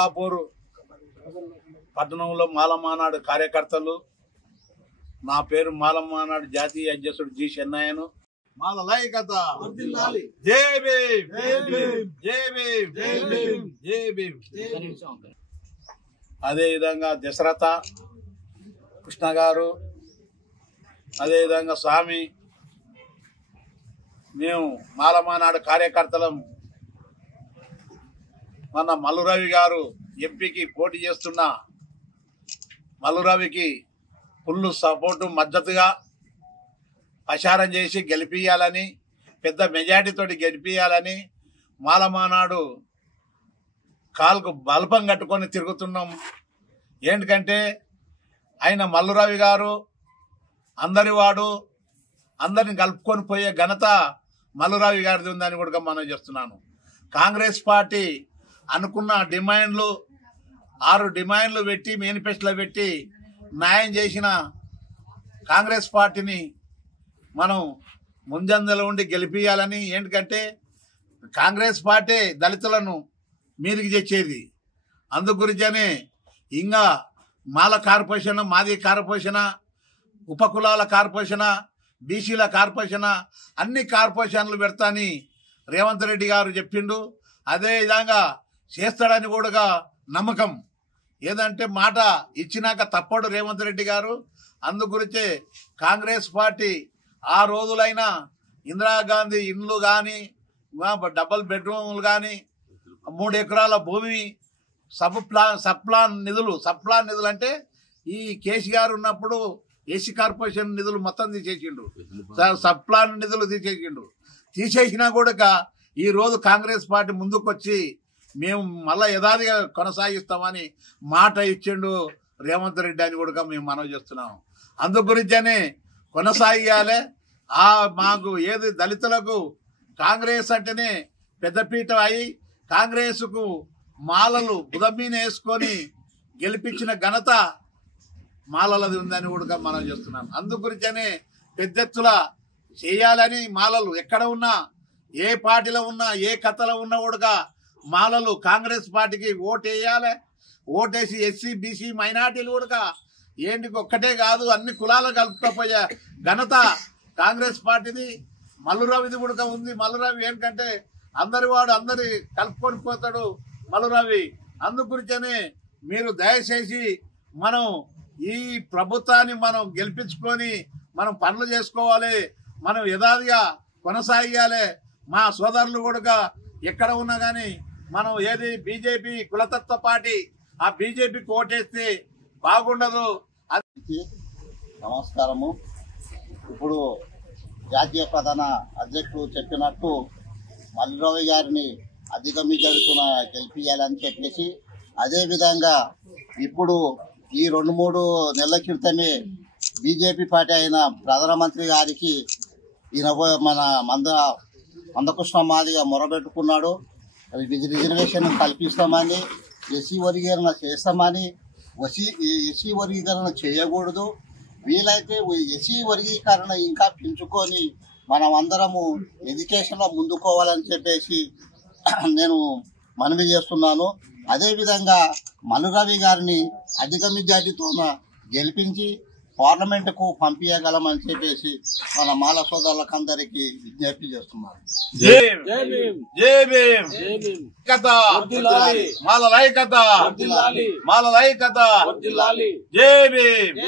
మల్లాపూర్ పట్టణంలో మాలమానాడు కార్యకర్తలు, నా పేరు మాలమానాడు జాతీయ అధ్యక్షుడు జి చెన్నయ్యను. మాల లైకత జై భీమ్, జై భీమ్, జై భీమ్. అదేవిధంగా దశరథ కృష్ణ గారు, అదేవిధంగా స్వామి, మేము మాలమానాడు కార్యకర్తలం. మన మల్లురవి గారు ఎంపీకి పోటీ చేస్తున్న మల్లురవికి ఫుల్ సపోర్టు మద్దతుగా ప్రచారం చేసి గెలిపియాలని, పెద్ద మెజార్టీతోటి గెలిపియాలని మాలమానాడు కాలుకు బల్పం కట్టుకొని తిరుగుతున్నాం. ఏంటంటే ఆయన మల్లురవి గారు అందరివాడు, అందరిని కలుపుకొని పోయే ఘనత మల్లురవి గారిది ఉందని కూడా మనం చేస్తున్నాను. కాంగ్రెస్ పార్టీ అనుకున్న డిమాండ్లు 6 డిమాండ్లు పెట్టి మేనిఫెస్టోలో పెట్టి న్యాయం చేసిన కాంగ్రెస్ పార్టీని మనం ముందంజలో ఉండి గెలిపియాలని. ఏంటంటే కాంగ్రెస్ పార్టీ దళితులను మీదికి తెచ్చేది. అందుగురించనే ఇంకా మాల కార్పొరేషన్, మాది కార్పొరేషన్, ఉపకులాల కార్పొరేషన్, బీసీల కార్పొరేషన్, అన్ని కార్పొరేషన్లు పెడతాని రేవంత్ రెడ్డి గారు చెప్పిండు. అదే విధంగా చేస్తాడని కూడా నమ్మకం. ఏదంటే మాట ఇచ్చినాక తప్పడు రేవంత్ రెడ్డి గారు. అందుగురించే కాంగ్రెస్ పార్టీ ఆ రోజులైనా ఇందిరాగాంధీ ఇండ్లు కానీ, డబుల్ బెడ్రూమ్లు కానీ, 3 ఎకరాల భూమి, సప్లాన్ నిధులు అంటే ఈ కేసీఆర్ ఉన్నప్పుడు ఏసీ కార్పొరేషన్ నిధులు మొత్తం తీసేసిండు, సప్లాన్ నిధులు తీసేసినా కూడా ఈ రోజు కాంగ్రెస్ పార్టీ ముందుకొచ్చి మేము మళ్ళా యథాదిగా కొనసాగిస్తామని మాట ఇచ్చిండు రేవంత్ రెడ్డి అని కూడా మేము మనవి చేస్తున్నాం. అందు గురించనే కొనసాగాలి. మాకు ఏది దళితులకు కాంగ్రెస్ అంటేనే పెద్దపీట అయి కాంగ్రెస్కు మాలలు బుధమీన వేసుకొని గెలిపించిన ఘనత మాలలది ఉందని కూడా మనం చేస్తున్నాం. అందు గురించనే పెద్దెత్తుల చేయాలని మాలలు ఎక్కడ ఉన్నా, ఏ పార్టీలో ఉన్నా, ఏ కథలో ఉన్నా కూడా మాలలు కాంగ్రెస్ పార్టీకి ఓటేయాలి. ఓటేసి ఎస్సీ బీసీ మైనార్టీలు కూడా ఏంటి ఒక్కటే కాదు అన్ని కులాలు కలుపుకపోయే ఘనత కాంగ్రెస్ పార్టీది. మల్లురవిది కూడా ఉంది. మల్లురవి ఏంటంటే అందరివాడు అందరి కలుపుకొని పోతాడు మల్లురవి. అందుగురించనే మీరు దయచేసి మనం ఈ ప్రభుత్వాన్ని మనం గెలిపించుకొని మనం పనులు చేసుకోవాలి, మనం యథాదిగా కొనసాగాలి. మా సోదరులు కూడా ఎక్కడ ఉన్నా కానీ మనం ఏది బీజేపీ కులతత్వ పార్టీ, ఆ బీజేపీకి ఓటేస్తే బాగుండదు. నమస్కారము. ఇప్పుడు జాతీయ ప్రధాన అధ్యక్షుడు చెప్పినట్టు మల్లురవి గారిని అధిక మెజారిటీన గెలిపియాలని చెప్పేసి, అదేవిధంగా ఇప్పుడు ఈ 2-3 నెలల క్రితమే బీజేపీ పార్టీ అయిన ప్రధానమంత్రి గారికి ఈయన మన మందకృష్ణ మాదిగా మొరబెట్టుకున్నాడు. రిజర్వేషన్ కల్పిస్తామని, ఎస్సీ వర్గీకరణ చేస్తామని. ఎస్సీ వర్గీకరణ చేయకూడదు, వీలైతే ఎస్సీ వర్గీకరణ ఇంకా పెంచుకొని మనం అందరము ఎడ్యుకేషన్లో ముందుకోవాలని చెప్పేసి నేను మనవి చేస్తున్నాను. అదేవిధంగా మల్లురవి గారిని అధిక మెజార్టీతో గెలిపించి పార్లమెంటుకు పంపించగలమని చెప్పేసి మన మాల సోదరులకందరికీ విజ్ఞప్తి చేస్తున్నాను. మాల లైకత జై భీమ్.